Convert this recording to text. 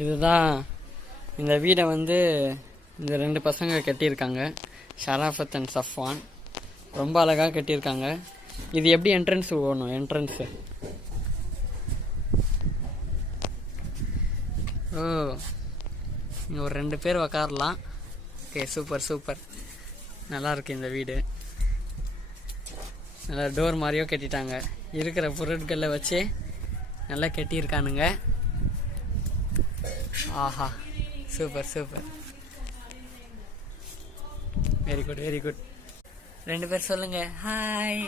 இதுதான் இந்த வீடை வந்து இந்த ரெண்டு பசங்க கட்டியிருக்காங்க, ஷராஃபத் அண்ட் சஃப்வான். ரொம்ப அழகாக கட்டியிருக்காங்க. இது எப்படி என்ட்ரன்ஸ் போகணும்? என்ட்ரன்ஸு ஓ, இங்கே ஒரு 2 பேர் உக்காரலாம். Okay, super super. நல்லாயிருக்கு இந்த வீடு. நல்லா டோர் மாதிரியோ கட்டிட்டாங்க. இருக்கிற பொருட்களை வச்சு நல்லா கட்டியிருக்கானுங்க. ஆஹா, super super, very good very good. 2 பேர் சொல்லுங்க ஹாய்.